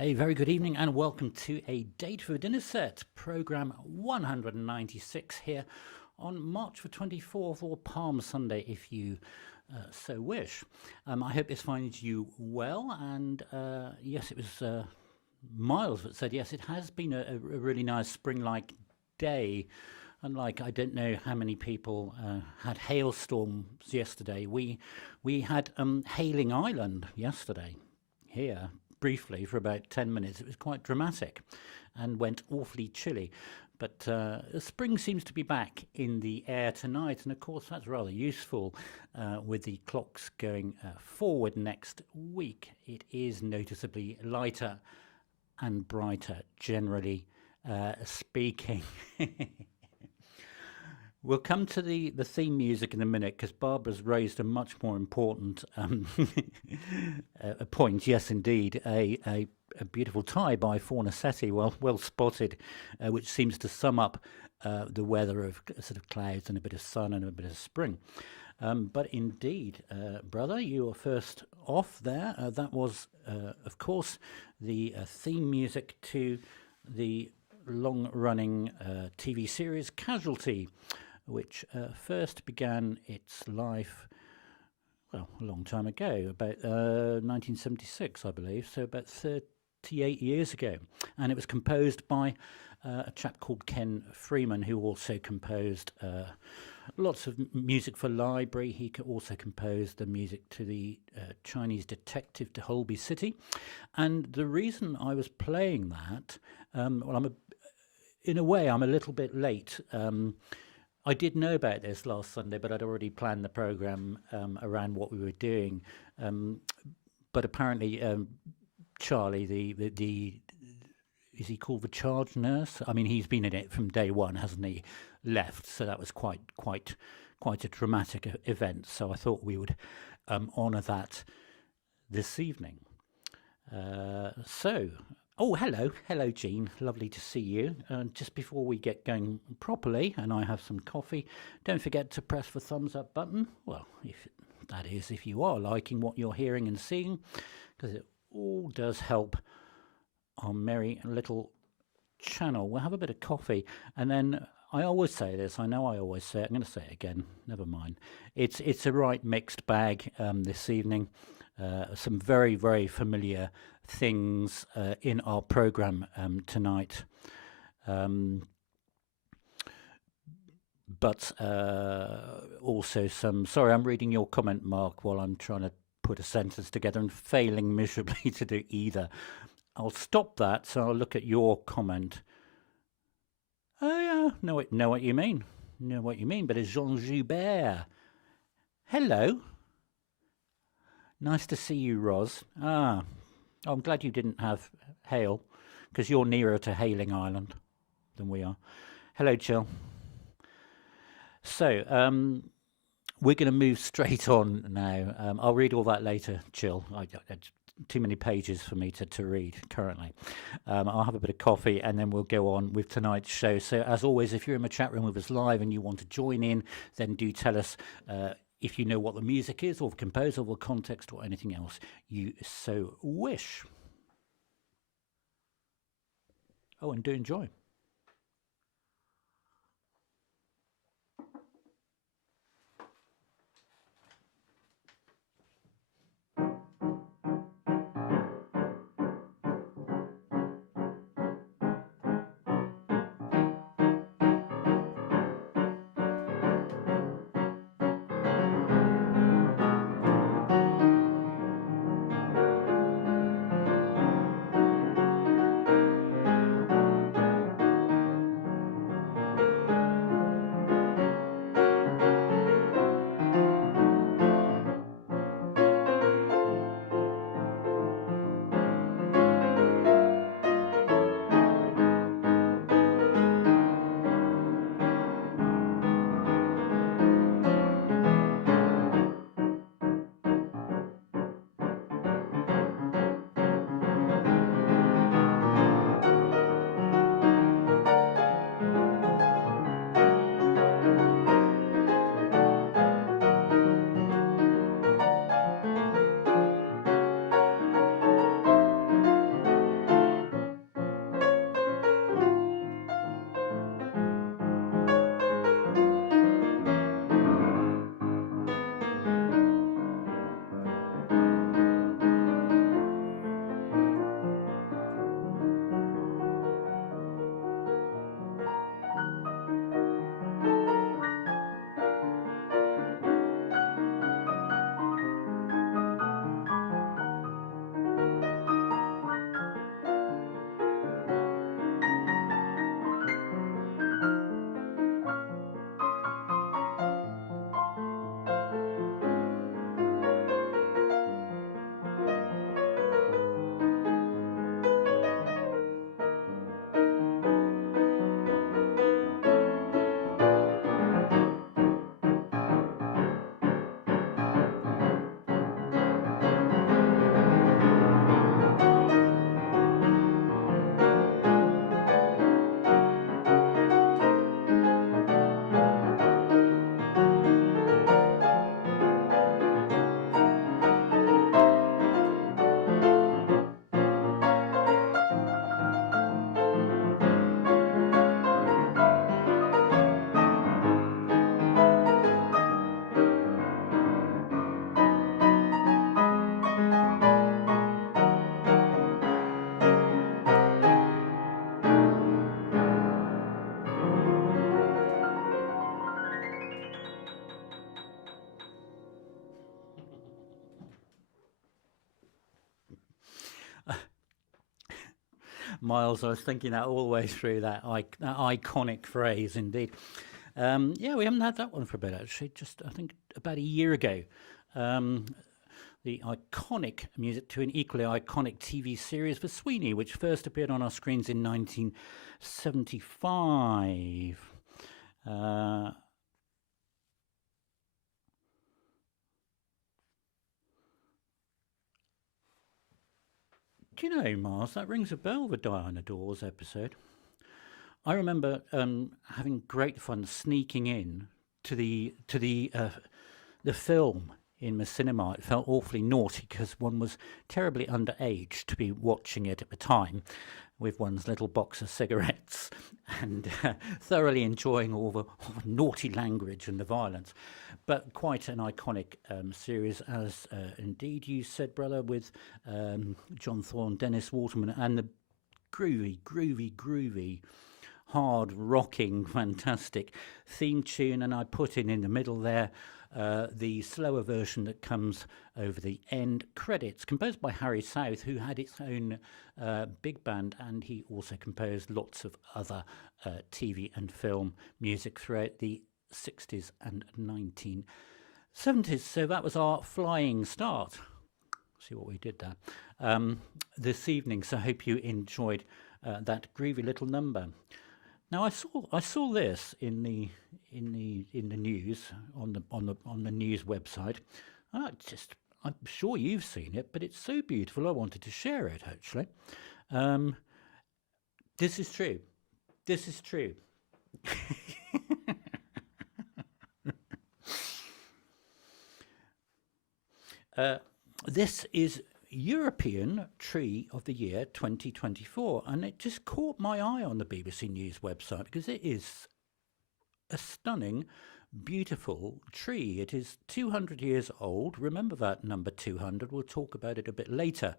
A very good evening and welcome to A Date for a Dinner Set, programme 196 here on March the 24th or Palm Sunday if you so wish. I hope this finds you well, and yes, it was Miles that said yes, it has been a really nice spring-like day. Unlike, I don't know how many people had hailstorms yesterday. We had Hailing Island yesterday here. Briefly for about 10 minutes. It was quite dramatic and went awfully chilly, but spring seems to be back in the air tonight, and of course that's rather useful with the clocks going forward next week. It is noticeably lighter and brighter, generally speaking. We'll come to the theme music in a minute because Barbara's raised a much more important a point. Yes, indeed, a beautiful tie by Fornasetti, well spotted, which seems to sum up the weather of sort of clouds and a bit of sun and a bit of spring. But indeed, brother, you are first off there. That was, of course, the theme music to the long-running TV series Casualty, which first began its life, well, a long time ago, about 1976, I believe, so about 38 years ago. And it was composed by a chap called Ken Freeman, who also composed lots of music for library. He also composed the music to the Chinese detective to Holby City. And the reason I was playing that, well, in a way, I'm a little bit late. I did know about this last Sunday, but I'd already planned the programme around what we were doing. But apparently, Charlie, the is he called the charge nurse? I mean, he's been in it from day one, hasn't he? Left, so that was quite a dramatic event. So I thought we would honour that this evening. Oh, hello, Jean. Lovely to see you. Just before we get going properly, and I have some coffee, don't forget to press the thumbs up button. Well, if you are liking what you're hearing and seeing, because it all does help our merry little channel. We'll have a bit of coffee, and then I always say this. I know I always say it. I'm going to say it again. Never mind. It's a right mixed bag this evening. Some very, very familiar things in our programme tonight. But also some... Sorry, I'm reading your comment, Mark, while I'm trying to put a sentence together and failing miserably to do either. I'll stop that, so I'll look at your comment. Oh, yeah, know what you mean. Know what you mean, but it's Jean Joubert. Hello. Nice to see you, Ros. I'm glad you didn't have hail, because you're nearer to Hailing Island than we are. Hello, Chill. So, we're going to move straight on now. I'll read all that later, Chill. It's too many pages for me to read currently. I'll have a bit of coffee and then we'll go on with tonight's show. So, as always, if you're in the chat room with us live and you want to join in, then do tell us if you know what the music is, or the composer, or the context, or anything else you so wish. Oh, and do enjoy. Miles, I was thinking that all the way through that, that iconic phrase, indeed. Yeah, we haven't had that one for a bit, actually, just, I think, about a year ago. The iconic music to an equally iconic TV series for Sweeney, which first appeared on our screens in 1975. Do you know, Mars, that rings a bell, the Diana Dawes episode. I remember having great fun sneaking in to the film in the cinema. It felt awfully naughty because one was terribly underage to be watching it at the time, with one's little box of cigarettes and thoroughly enjoying all the naughty language and the violence. But quite an iconic series, as indeed you said, brother, with John Thorne, Dennis Waterman, and the groovy, hard rocking, fantastic theme tune. And I put in the middle there the slower version that comes over the end credits, composed by Harry South, who had its own big band, and he also composed lots of other TV and film music throughout the 60s and 1970s. So that was our flying start. See what we did there this evening. So I hope you enjoyed that groovy little number. Now I saw this in the news on the news website. I'm sure you've seen it, but it's so beautiful. I wanted to share it actually. This is true. This is true. This is European Tree of the Year 2024, and it just caught my eye on the BBC News website because it is a stunning, beautiful tree. It is 200 years old. Remember that number 200. We'll talk about it a bit later.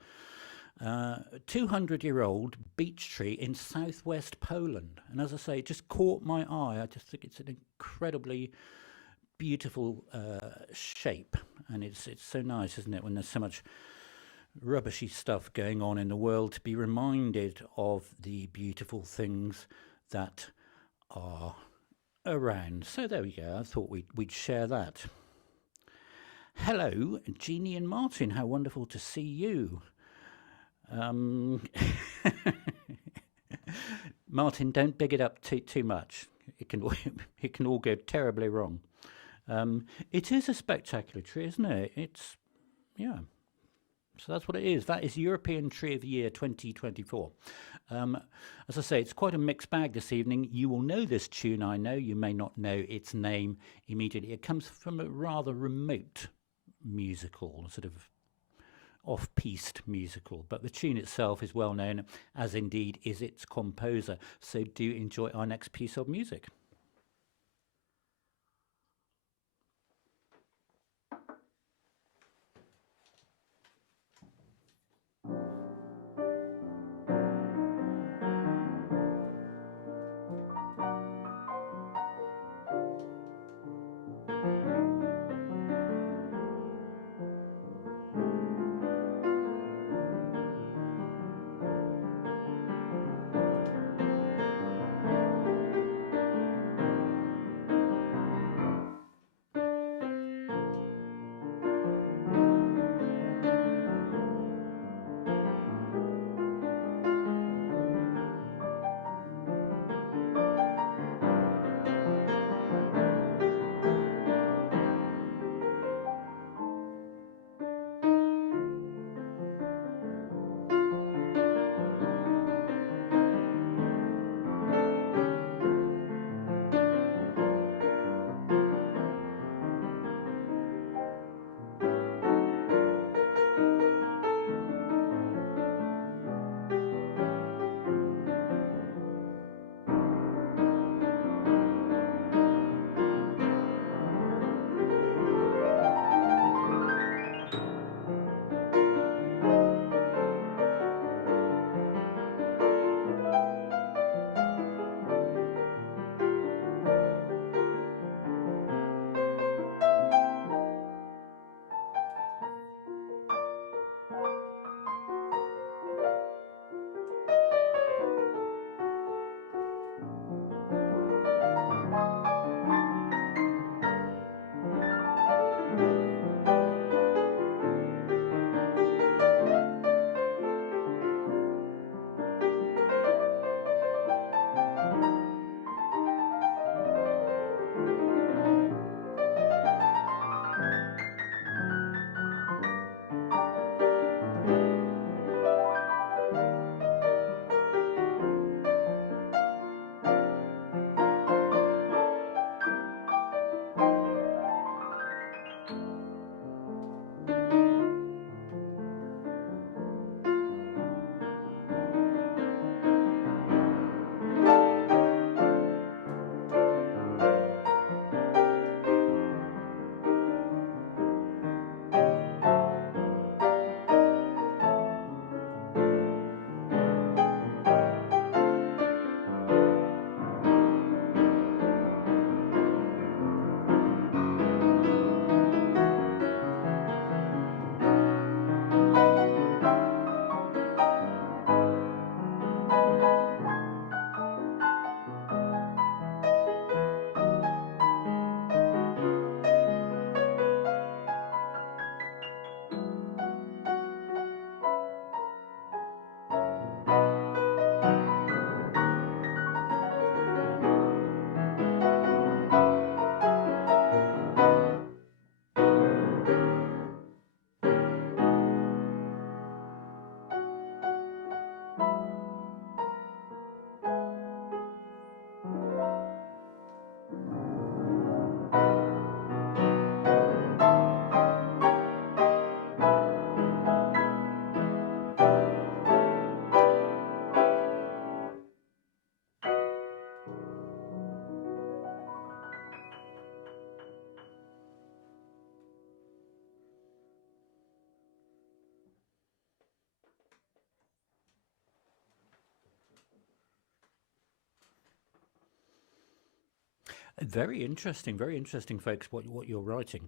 200-year-old beech tree in southwest Poland. And as I say, it just caught my eye. I just think it's an incredibly beautiful shape. And it's so nice, isn't it, when there's so much rubbishy stuff going on in the world, to be reminded of the beautiful things that are around. So there we go. I thought we'd share that. Hello, Jeannie and Martin. How wonderful to see you. Martin, don't big it up too much. It can all go terribly wrong. It is a spectacular tree, isn't it? It's, yeah. So that's what it is. That is European Tree of the Year 2024. As I say, it's quite a mixed bag this evening. You will know this tune, I know. You may not know its name immediately. It comes from a rather remote musical, sort of off-piste musical. But the tune itself is well known, as indeed is its composer. So do enjoy our next piece of music. Very interesting, folks. What you're writing,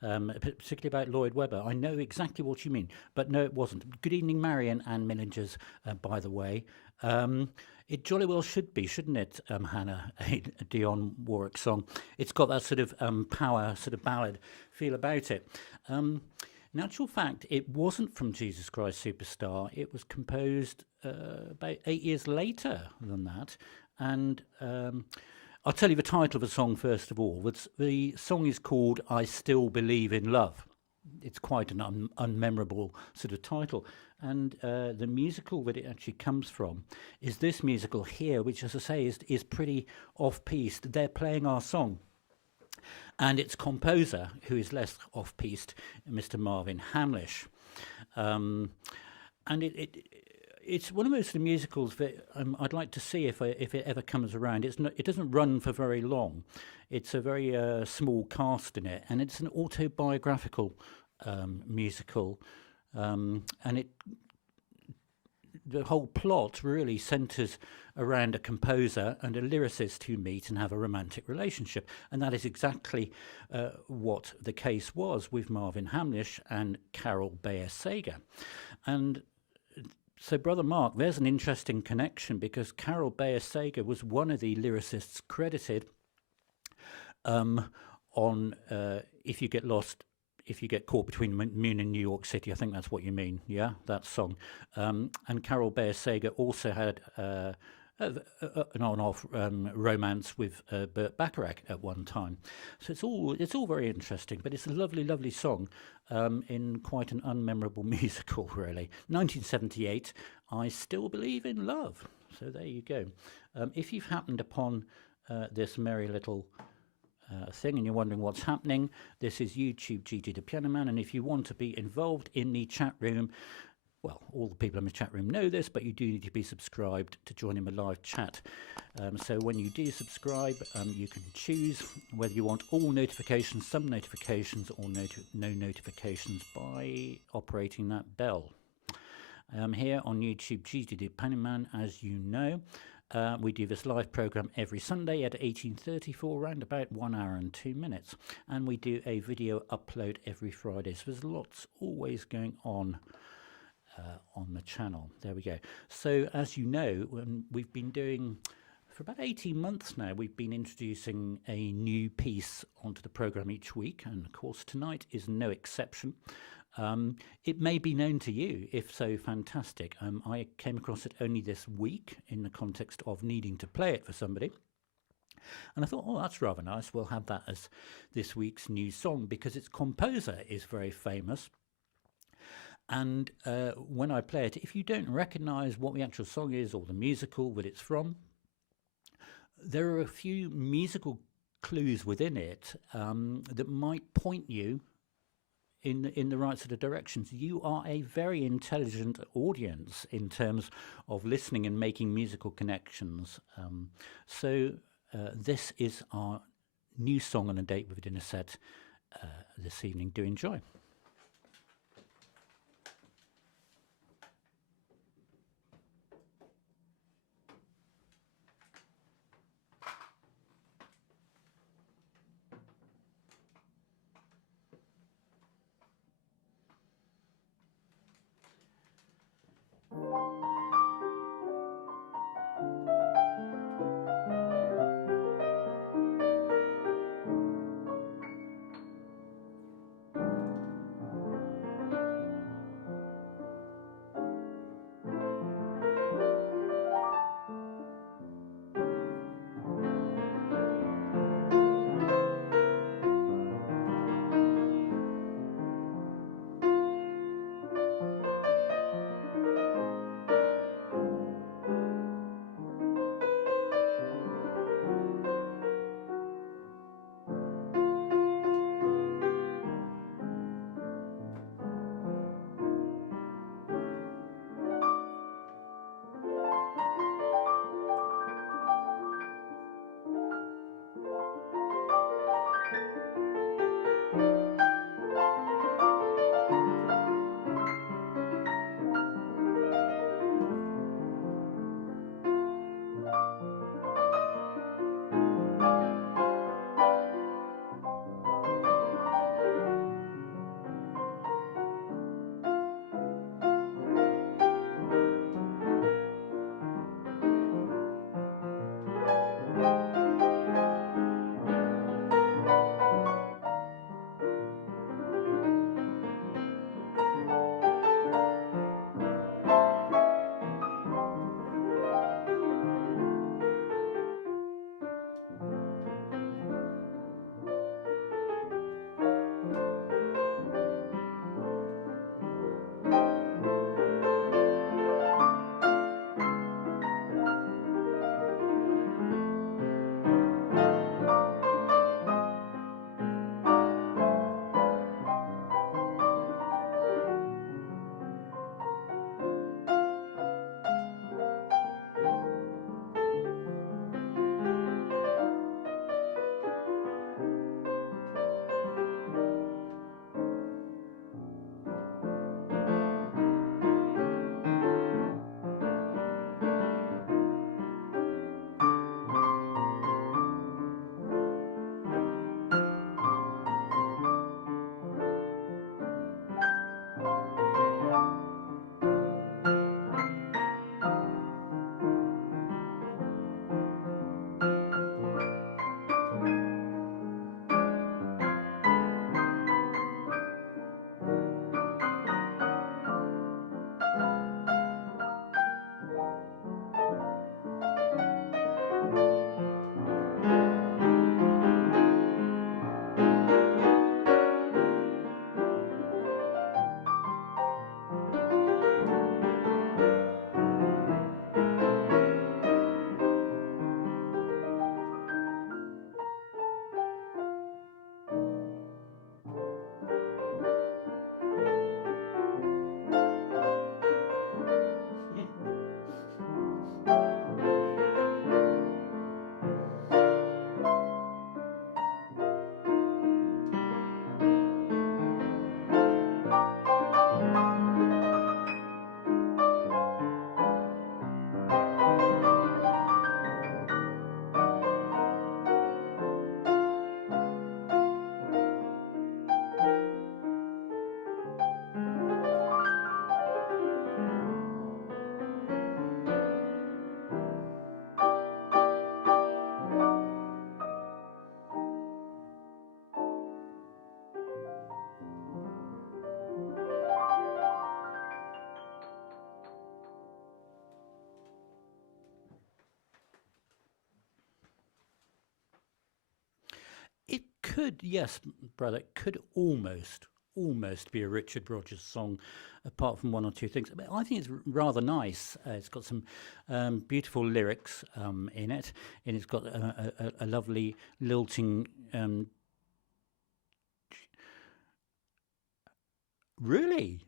particularly about Lloyd Webber. I know exactly what you mean, but no, it wasn't. Good evening, Marion and Millingers. By the way, it jolly well should be, shouldn't it, Hannah? A Dionne Warwick song. It's got that sort of power, sort of ballad feel about it. In actual fact, it wasn't from Jesus Christ Superstar. It was composed about 8 years later than that, and I'll tell you the title of the song first of all. The song is called I Still Believe in Love. It's quite an unmemorable sort of title. And the musical that it actually comes from is this musical here, which, as I say, is pretty off-piste. They're playing our song. And its composer, who is less off-piste, Mr. Marvin Hamlisch. And it's one of those musicals that I'd like to see if it ever comes around. It doesn't run for very long. It's a very small cast in it, and it's an autobiographical musical, and the whole plot really centres around a composer and a lyricist who meet and have a romantic relationship, and that is exactly what the case was with Marvin Hamlisch and Carol Bayer-Sager. And so, Brother Mark, there's an interesting connection, because Carol Bayer-Sager was one of the lyricists credited on If You Get Lost, If You Get Caught Between Moon and New York City. I think that's what you mean, yeah, that song. And Carol Bayer-Sager also had an on-off romance with Burt Bacharach at one time. So it's all very interesting, but it's a lovely, lovely song in quite an unmemorable musical, really. 1978, I Still Believe in Love. So there you go. If you've happened upon this merry little thing and you're wondering what's happening, this is YouTube GT the Piano Man, and if you want to be involved in the chat room, well, all the people in the chat room know this, but you do need to be subscribed to join in the live chat. So when you do subscribe, you can choose whether you want all notifications, some notifications, or no notifications by operating that bell. Here on YouTube, GT the Piano Man, as you know, we do this live program every Sunday at 18:30 for around about 1 hour and 2 minutes. And we do a video upload every Friday. So there's lots always going on the channel. There we go. So as you know, we've been doing, for about 18 months now, we've been introducing a new piece onto the program each week. And of course, tonight is no exception. It may be known to you. If so, fantastic. I came across it only this week in the context of needing to play it for somebody. And I thought, oh, that's rather nice. We'll have that as this week's new song, because its composer is very famous. And when I play it, if you don't recognise what the actual song is or the musical that it's from, there are a few musical clues within it that might point you in the right sort of directions. You are a very intelligent audience in terms of listening and making musical connections. So this is our new song on a date with a dinner set this evening. Do enjoy. could, yes, brother, it could almost be a Richard Rodgers song, apart from one or two things. But I think it's rather nice. It's got some beautiful lyrics in it, and it's got a lovely lilting. Really,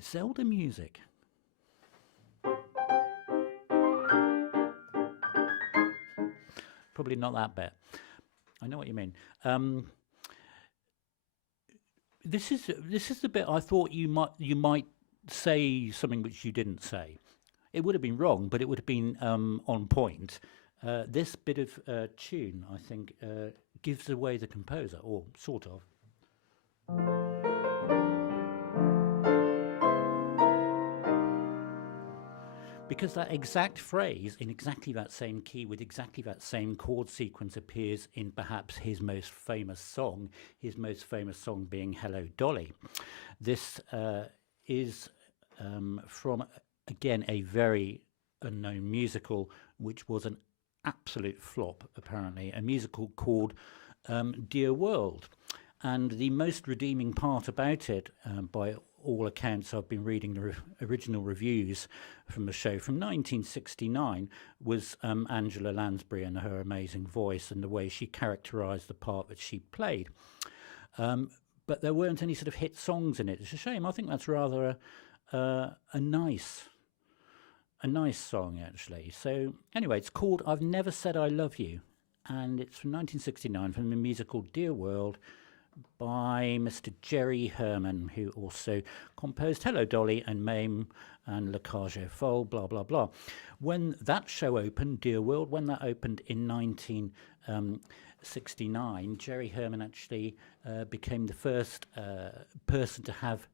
Zelda music. Probably not that bit. I know what you mean. This is the bit I thought you might say something which you didn't say. It would have been wrong, but it would have been on point. This bit of tune, I think, gives away the composer, or sort of. Because that exact phrase in exactly that same key with exactly that same chord sequence appears in perhaps his most famous song being Hello Dolly. This is from, again, a very unknown musical, which was an absolute flop, apparently, a musical called Dear World. And the most redeeming part about it, by all accounts, I've been reading the original reviews from the show from 1969, was Angela Lansbury and her amazing voice and the way she characterised the part that she played. But there weren't any sort of hit songs in it. It's a shame. I think that's rather a nice song, actually. So anyway, it's called I've Never Said I Love You, and it's from 1969 from the musical Dear World, by Mr. Jerry Herman, who also composed Hello Dolly and Mame and Le Cage aux Folles, blah, blah, blah. When that show opened, Dear World, when that opened in 1969, Jerry Herman actually became the first person to have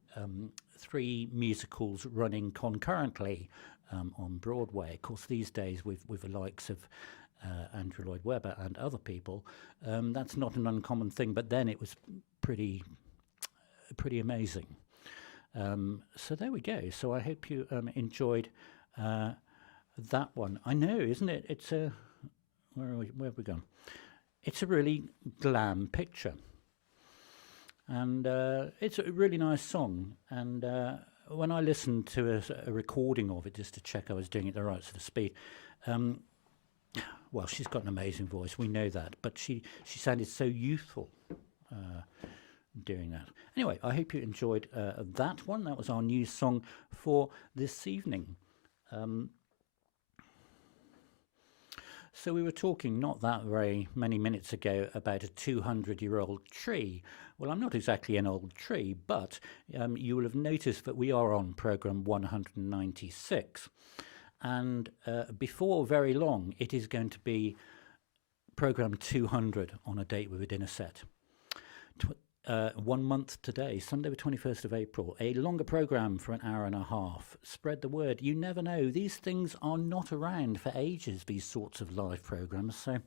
3 musicals running concurrently on Broadway. Of course, these days, with the likes of Andrew Lloyd Webber and other people, that's not an uncommon thing, but then it was pretty amazing. So there we go. So I hope you enjoyed that one. I know, isn't it? It's a where have we gone? It's a really glam picture, and it's a really nice song. And when I listened to a recording of it just to check I was doing it the right sort of speed. Well, she's got an amazing voice, we know that, but she sounded so youthful doing that. Anyway, I hope you enjoyed that one. That was our news song for this evening. So we were talking not that very many minutes ago about a 200-year-old tree. Well, I'm not exactly an old tree, but you will have noticed that we are on programme 196. And before very long, it is going to be programme 200 on A Date with a Dinner Set. 1 month today, Sunday the 21st of April, a longer programme for an hour and a half. Spread the word. You never know. These things are not around for ages, these sorts of live programmes. So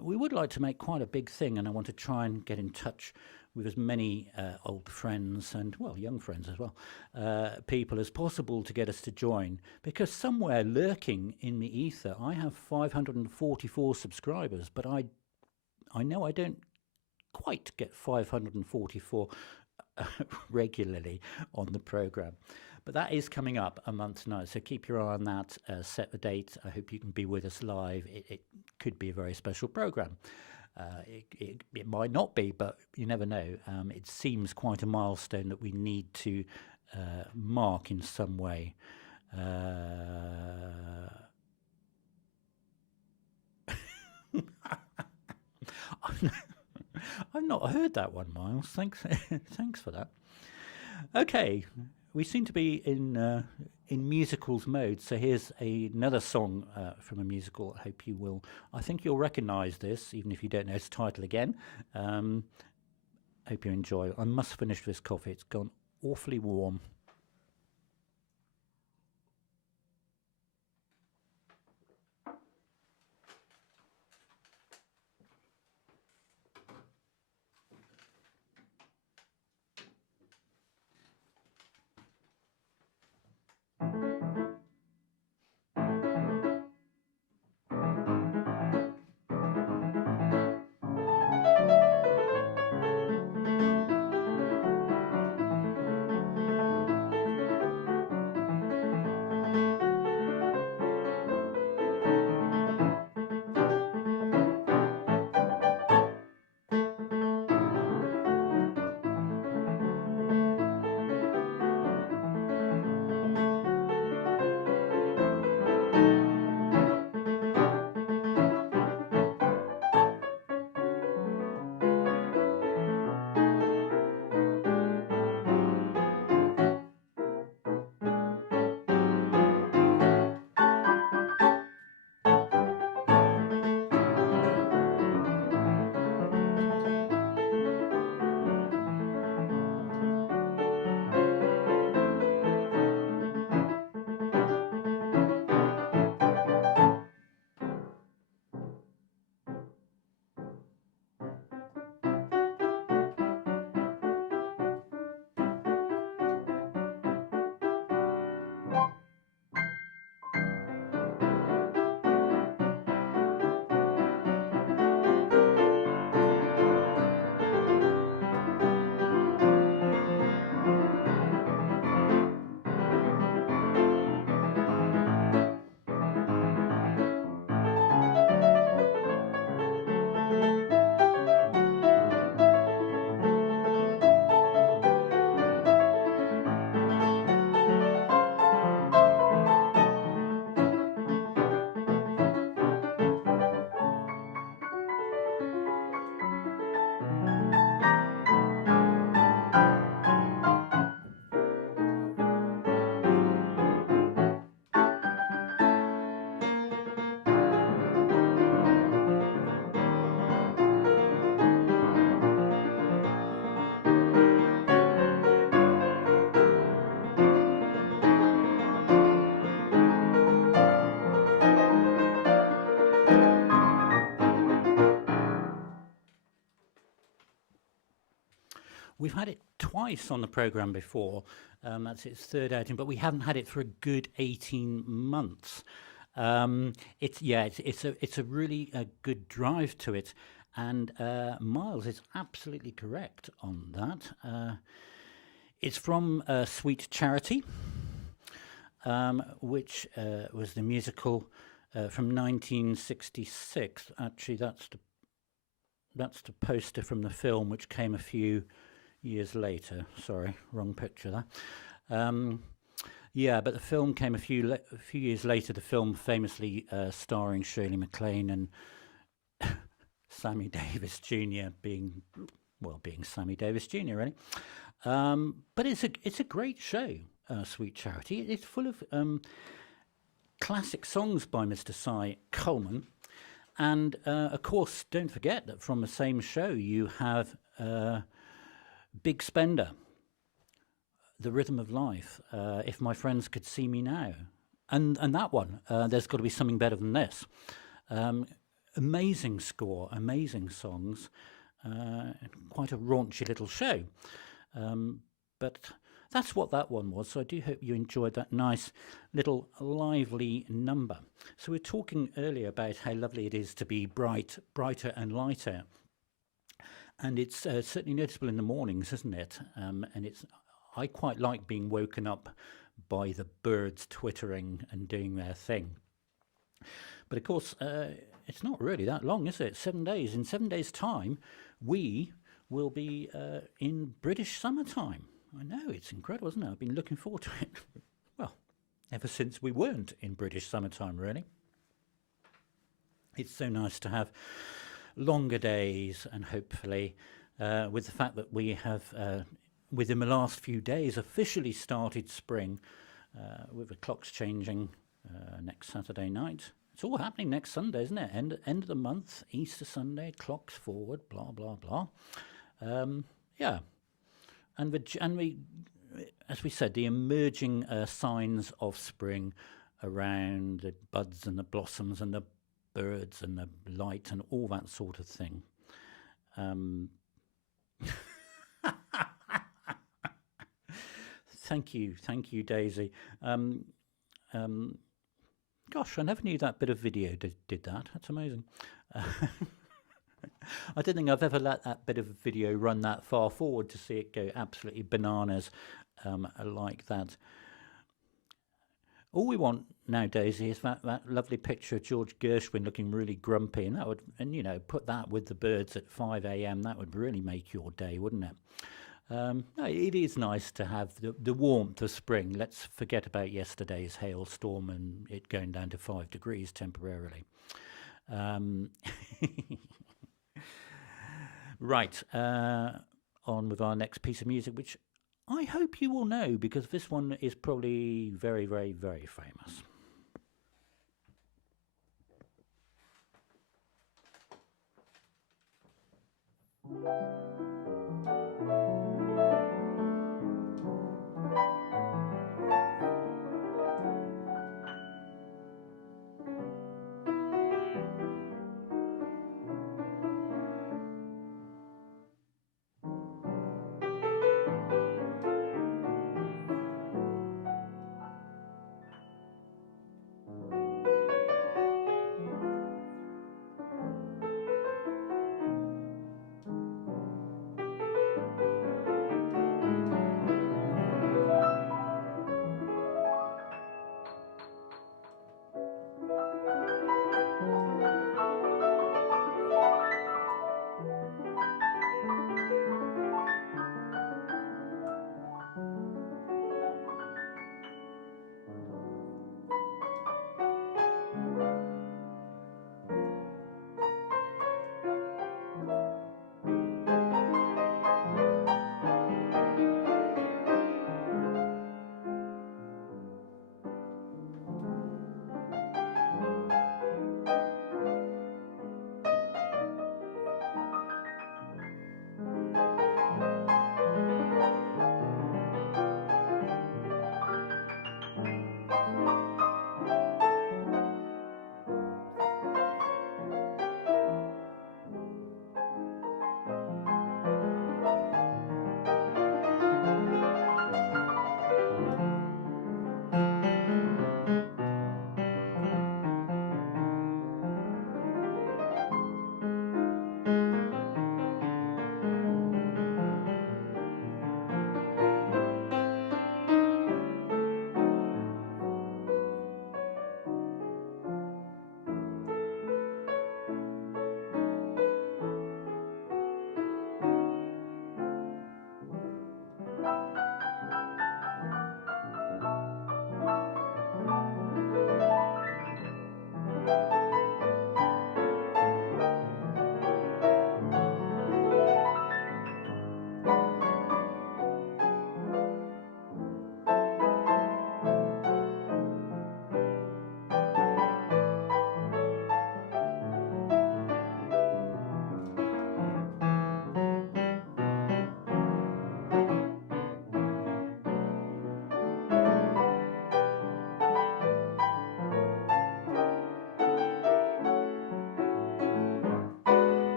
we would like to make quite a big thing, and I want to try and get in touch with as many old friends and, well, young friends as well, people as possible to get us to join. Because somewhere lurking in the ether, I have 544 subscribers, but I know I don't quite get 544 regularly on the programme. But that is coming up a month tonight, so keep your eye on that, set the date. I hope you can be with us live. It could be a very special programme. It might not be, but you never know. It seems quite a milestone that we need to mark in some way. I've not heard that one, Miles. Thanks, thanks for that. Okay, we seem to be in musicals mode, so here's another song from a musical. I hope you will. I think you'll recognise this, even if you don't know its title again. Hope you enjoy. I must finish this coffee. It's gone awfully warm. We've had it twice on the programme before. That's its third outing, but we haven't had it for a good 18 months. It's a really good drive to it, and Miles is absolutely correct on that. It's from Sweet Charity, which was the musical from 1966. Actually, that's the poster from the film, which came a few years later. Sorry, wrong picture there. Yeah, but the film came a few years later. The film famously starring Shirley MacLaine and Sammy Davis Jr. being Sammy Davis Jr. really. But it's a great show, Sweet Charity. It's full of classic songs by Mr. Cy Coleman, and of course, don't forget that from the same show you have Big Spender, The Rhythm of Life, If My Friends Could See Me Now, and that one. There's got to be something better than this. Amazing score, amazing songs, quite a raunchy little show. But that's what that one was. So I do hope you enjoyed that nice little lively number. So we were talking earlier about how lovely it is to be brighter and lighter. And it's certainly noticeable in the mornings, isn't it? And I quite like being woken up by the birds twittering and doing their thing. But of course, it's not really that long, is it? 7 days. In 7 days' time, we will be in British summertime. I know, it's incredible, isn't it? I've been looking forward to it. Well, ever since we weren't in British summertime, really. It's so nice to have longer days, and hopefully, with the fact that we have, within the last few days, officially started spring, with the clocks changing next Saturday night. It's all happening next Sunday, isn't it? End of the month, Easter Sunday, clocks forward, blah, blah, blah. Yeah. And we, as we said, the emerging signs of spring around the buds and the blossoms and the birds and the light and all that sort of thing. Thank you, Daisy. Gosh, I never knew that bit of video did that. That's amazing. I don't think I've ever let that bit of video run that far forward to see it go absolutely bananas like that. All we want now, Daisy, is that lovely picture of George Gershwin looking really grumpy, and that would, and you know, put that with the birds at 5 a.m. That would really make your day, wouldn't it? No, it is nice to have the warmth of spring. Let's forget about yesterday's hailstorm and it going down to 5 degrees temporarily. Right, on with our next piece of music, which I hope you will know, because this one is probably very, very, very famous.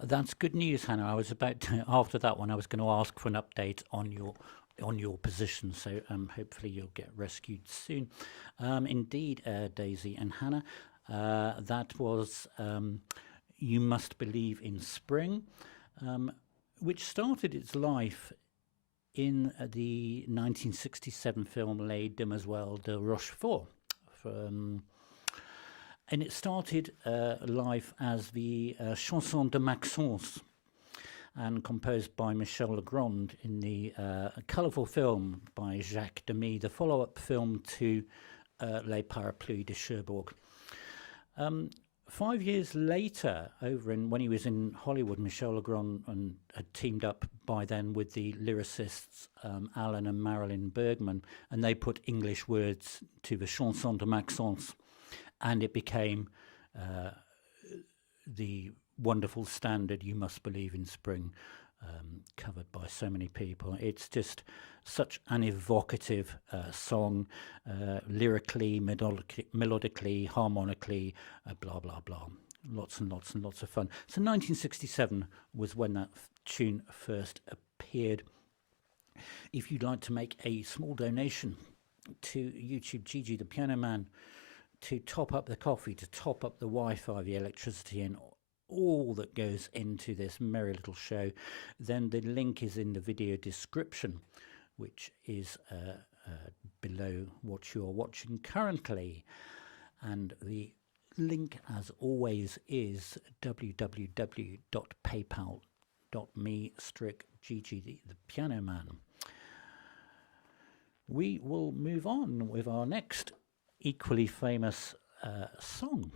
That's good news, Hannah. I was about to, after that one, I was going to ask for an update on your position. So hopefully you'll get rescued soon. Indeed, Daisy and Hannah, that was You Must Believe in Spring, which started its life in the 1967 film Les Demoiselles de Rochefort. And it started life as the Chanson de Maxence, and composed by Michel Legrand in the colourful film by Jacques Demy, the follow-up film to Les Parapluies de Cherbourg. 5 years later, when he was in Hollywood, Michel Legrand had teamed up by then with the lyricists Alan and Marilyn Bergman, and they put English words to the Chanson de Maxence, and it became the wonderful standard You Must Believe in Spring, covered by so many people. It's just such an evocative song, lyrically, melodically, harmonically, blah, blah, blah. Lots and lots and lots of fun. So 1967 was when that tune first appeared. If you'd like to make a small donation to YouTube Gigi the Piano Man, to top up the coffee, to top up the Wi-Fi, the electricity, and all that goes into this merry little show, then the link is in the video description, which is below what you are watching currently. And the link, as always, is www.paypal.me/Gigi the Piano Man. We will move on with our next equally famous song.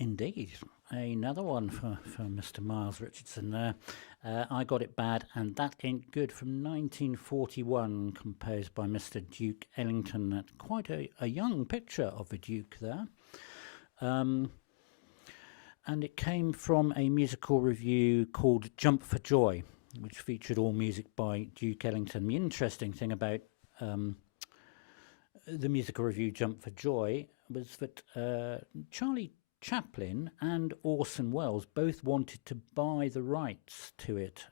Indeed, another one for Mr. Miles Richardson there. I Got It Bad and That Ain't Good from 1941, composed by Mr. Duke Ellington. That's quite a young picture of the Duke there. And it came from a musical review called Jump for Joy, which featured all music by Duke Ellington. The interesting thing about the musical review Jump for Joy was that Charlie Chaplin and Orson Welles both wanted to buy the rights to it,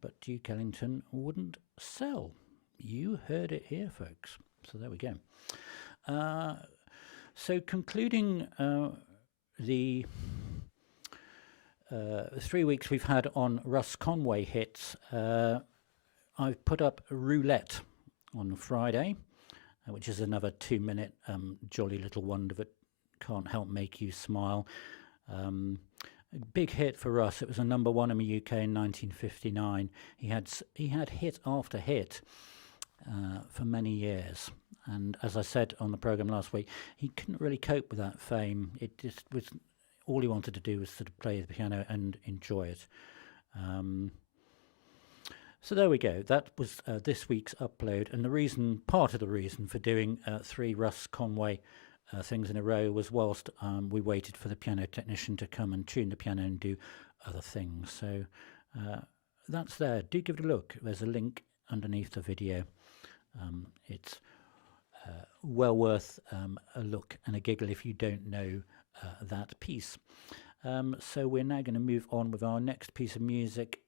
but Duke Ellington wouldn't sell. You heard it here, folks. So there we go. So concluding the 3 weeks we've had on RUSS CONWAY hits, I've put up Roulette on Friday, which is another 2-minute jolly little wonder that can't help make you smile. Big hit for Russ. It was a #1 in the UK in 1959. He had hit after hit for many years, and as I said on the programme last week, he couldn't really cope with that fame. It just was all he wanted to do was sort of play the piano and enjoy it. So there we go. That was this week's upload, and part of the reason for doing 3 RUSS CONWAY things in a row was whilst we waited for the piano technician to come and tune the piano and do other things. So that's there. Do give it a look. There's a link underneath the video. It's well worth a look and a giggle if you don't know that piece. So we're now going to move on with our next piece of music.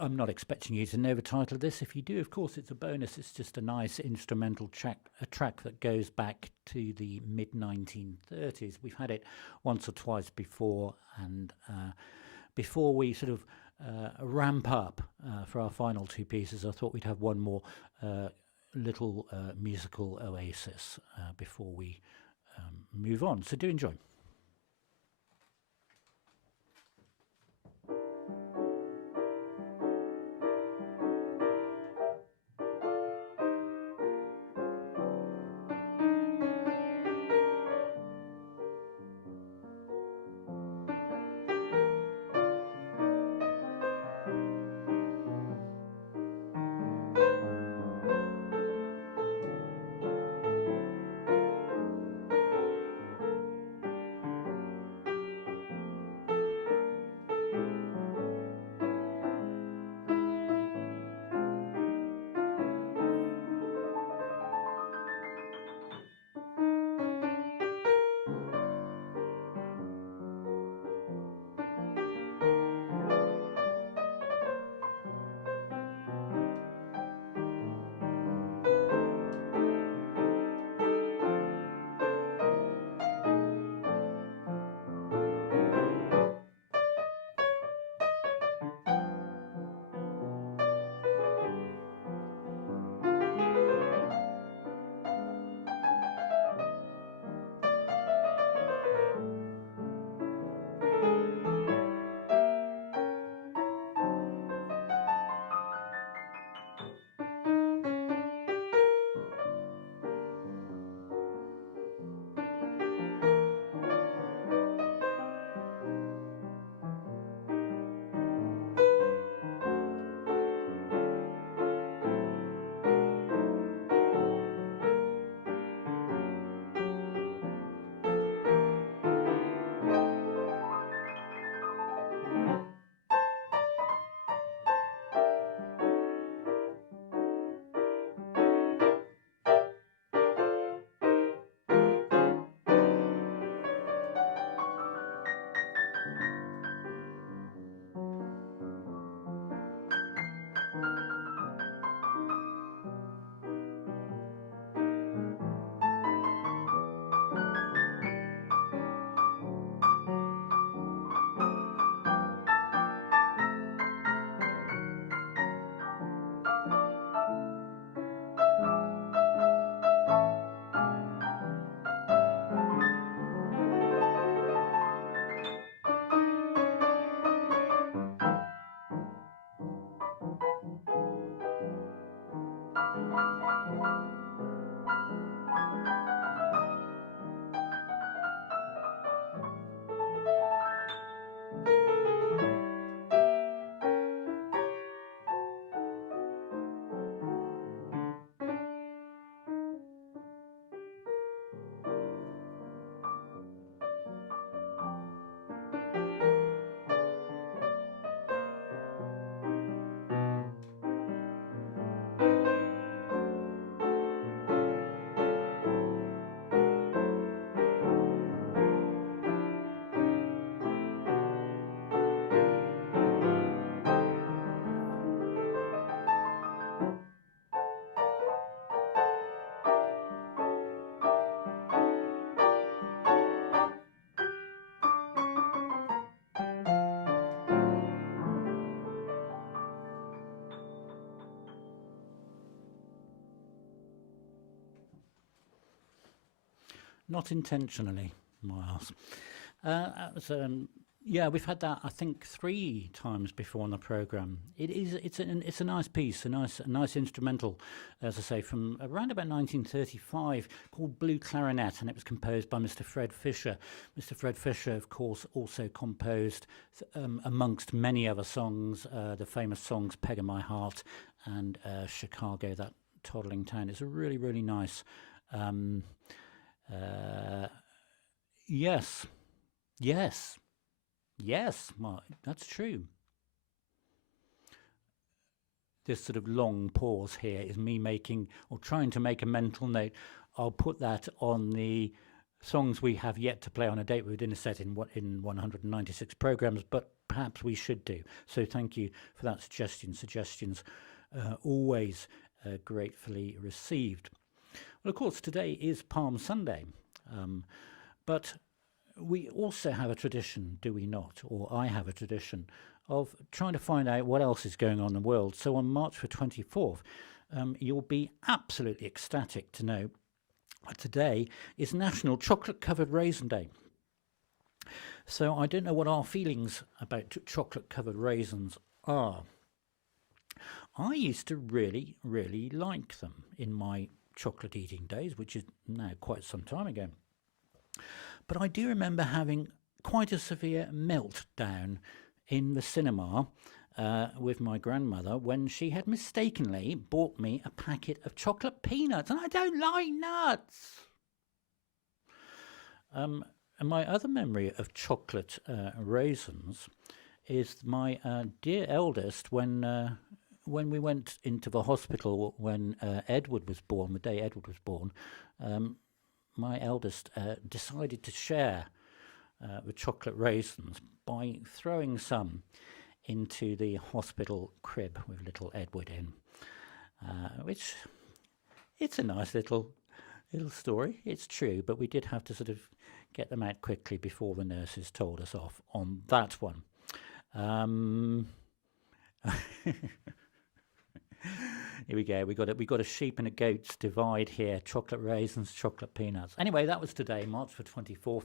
I'm not expecting you to know the title of this. If you do, of course, it's a bonus. It's just a nice instrumental track, a track that goes back to the mid-1930s. We've had it once or twice before, and before we sort of ramp up for our final 2 pieces, I thought we'd have one more little musical oasis before we move on. So do enjoy. Not intentionally, Miles. Yeah, we've had that I think 3 times before on the program. It's a nice piece, a nice instrumental, as I say, from around about 1935, called Blue Clarinet, and it was composed by Mr. Fred Fisher. Mr. Fred Fisher, of course, also composed amongst many other songs, the famous songs "Peg of My Heart" and "Chicago," that toddling town. It's a really, really nice. Yes, yes. Yes, Mark, that's true. This sort of long pause here is me making or trying to make a mental note. I'll put that on the songs we have yet to play on a date with dinner set in 196 programs, but perhaps we should do. So thank you for that suggestion. Suggestions always gratefully received. Well, of course, today is Palm Sunday, but we also have a tradition, do we not? Or I have a tradition of trying to find out what else is going on in the world. So on March the 24th, you'll be absolutely ecstatic to know that today is National Chocolate Covered Raisin Day. So I don't know what our feelings about chocolate covered raisins are. I used to really, really like them in my chocolate eating days, which is now quite some time ago. But I do remember having quite a severe meltdown in the cinema with my grandmother when she had mistakenly bought me a packet of chocolate peanuts, and I don't like nuts. And my other memory of chocolate raisins is my dear eldest when we went into the hospital when Edward was born, the day Edward was born. My eldest decided to share the chocolate raisins by throwing some into the hospital crib with little Edward in, which it's a nice little story. It's true, but we did have to sort of get them out quickly before the nurses told us off on that one. Here we go. We got a sheep and a goat's divide here. Chocolate raisins, chocolate peanuts. Anyway, that was today, March the 24th.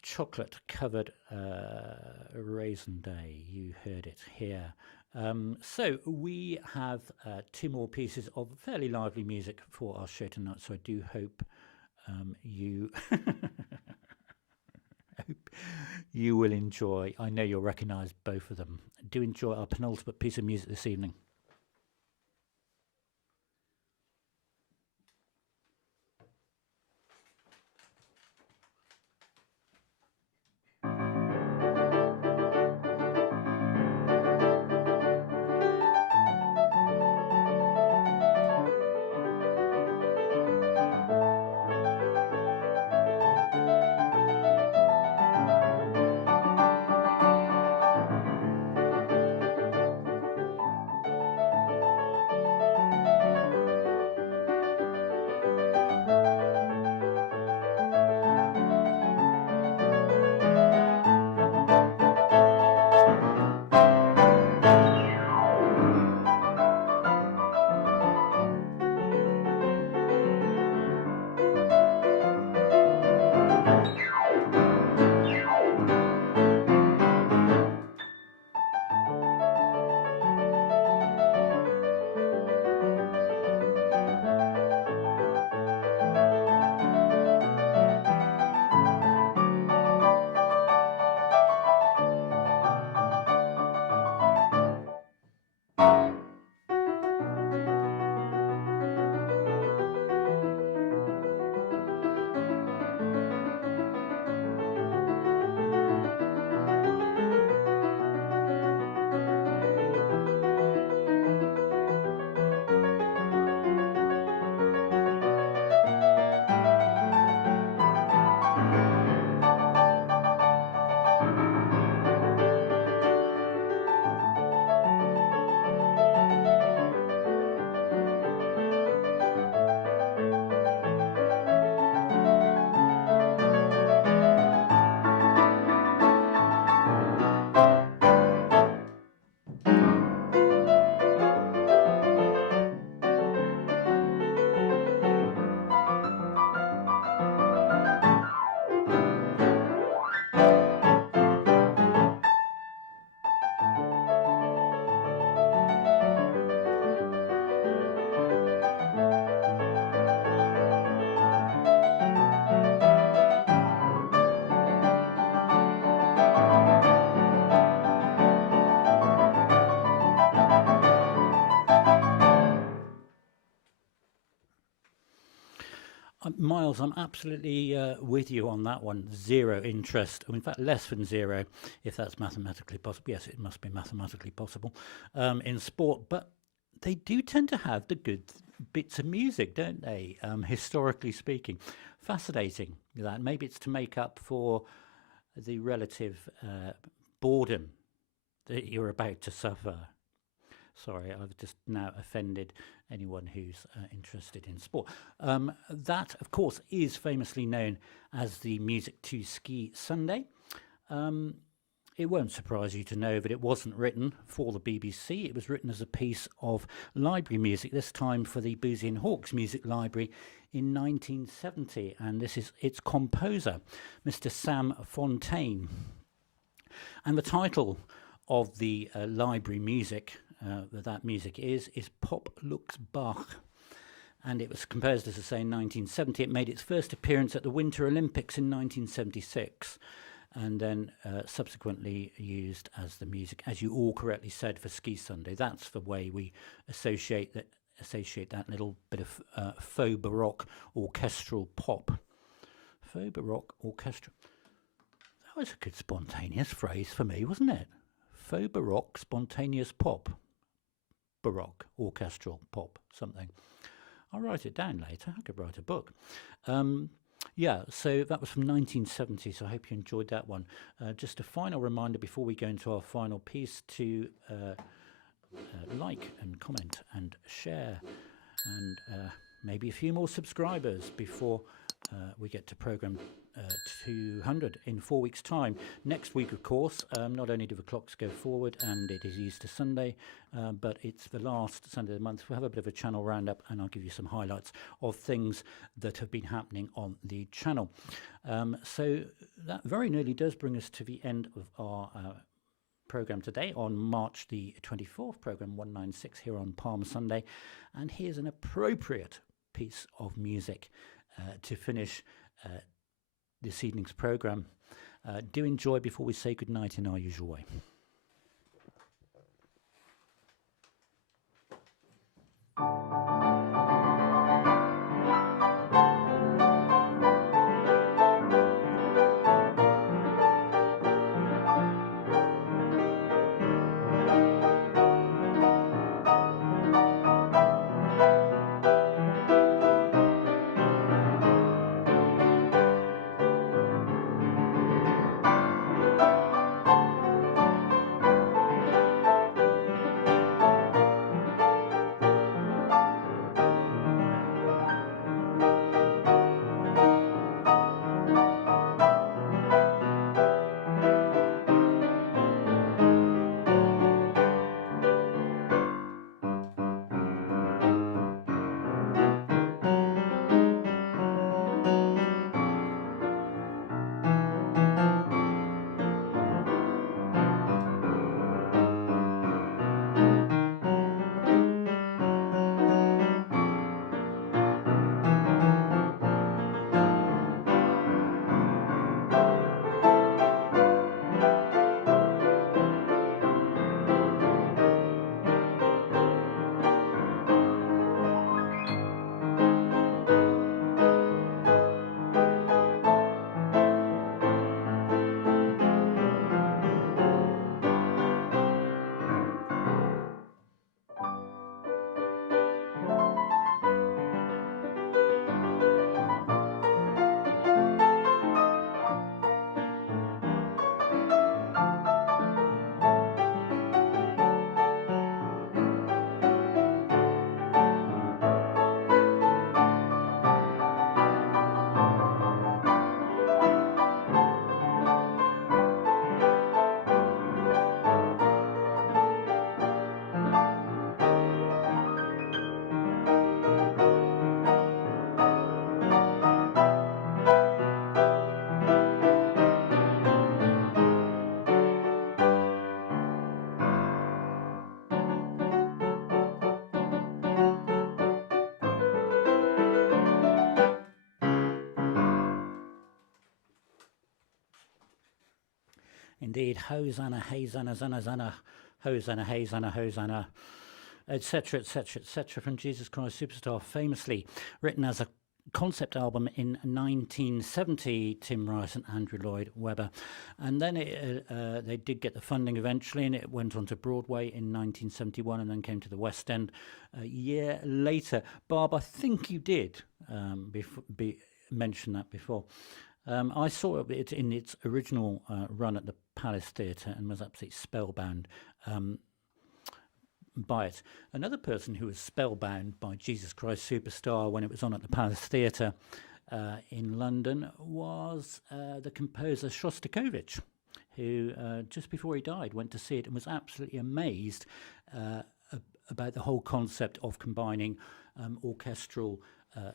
Chocolate covered raisin day. You heard it here. So we have 2 more pieces of fairly lively music for our show tonight. So I do hope you hope you will enjoy. I know you'll recognise both of them. Do enjoy our penultimate piece of music this evening. Miles, I'm absolutely with you on that one. Zero interest. In fact, less than zero, if that's mathematically possible. Yes, it must be mathematically possible in sport. But they do tend to have the good bits of music, don't they? Historically speaking. Fascinating, that. Maybe it's to make up for the relative boredom that you're about to suffer. Sorry, I've just now offended anyone who's interested in sport. That, of course, is famously known as the Music to Ski Sunday. It won't surprise you to know that it wasn't written for the BBC. It was written as a piece of library music, this time for the Boozy and Hawkes Music Library in 1970. And this is its composer, Mr. Sam Fonteyn. And the title of the library music that music is Pop Lux Bach, and it was composed, as I say, in 1970. It made its first appearance at the Winter Olympics in 1976, and then subsequently used as the music, as you all correctly said, for Ski Sunday. That's the way we associate that little bit of faux baroque orchestral pop. Faux baroque orchestral. That was a good spontaneous phrase for me, wasn't it? Faux baroque spontaneous pop. Baroque orchestral pop, something. I'll write it down later. I could write a book. Yeah, so that was from 1970, so I hope you enjoyed that one. Just a final reminder before we go into our final piece to like and comment and share, and maybe a few more subscribers before we get to programme 200 in 4 weeks' time. Next week, of course, not only do the clocks go forward and it is Easter Sunday, but it's the last Sunday of the month. We'll have a bit of a channel roundup and I'll give you some highlights of things that have been happening on the channel. So that very nearly does bring us to the end of our programme today on March the 24th, programme 196 here on Palm Sunday. And here's an appropriate piece of music to finish this evening's programme. Do enjoy before we say goodnight in our usual way. Indeed, Hosanna, Hosanna, Zanna, Zanna, Hosanna, Hosanna, Hosanna, etc., etc., etc., from Jesus Christ Superstar, famously written as a concept album in 1970, Tim Rice and Andrew Lloyd Webber. And then they did get the funding eventually, and it went on to Broadway in 1971 and then came to the West End a year later. Barb, I think you did mention that before. I saw it in its original run at the Palace Theatre and was absolutely spellbound by it. Another person who was spellbound by Jesus Christ Superstar when it was on at the Palace Theatre in London was the composer Shostakovich, who just before he died went to see it and was absolutely amazed about the whole concept of combining orchestral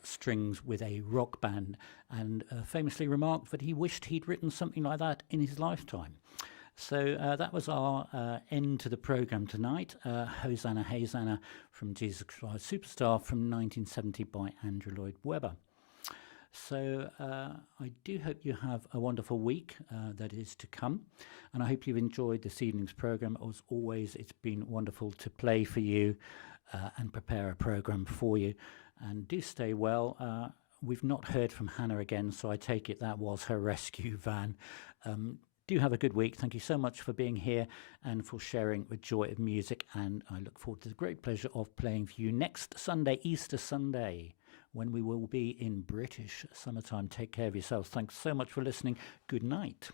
strings with a rock band, and famously remarked that he wished he'd written something like that in his lifetime. So that was our end to the programme tonight. Hosanna, Hosanna from Jesus Christ Superstar from 1970 by Andrew Lloyd Webber. So I do hope you have a wonderful week that is to come, and I hope you've enjoyed this evening's programme. As always, it's been wonderful to play for you and prepare a programme for you. And do stay well. We've not heard from Hannah again, so I take it that was her rescue van. Do have a good week. Thank you so much for being here and for sharing the joy of music. And I look forward to the great pleasure of playing for you next Sunday, Easter Sunday, when we will be in British summertime. Take care of yourselves. Thanks so much for listening. Good night.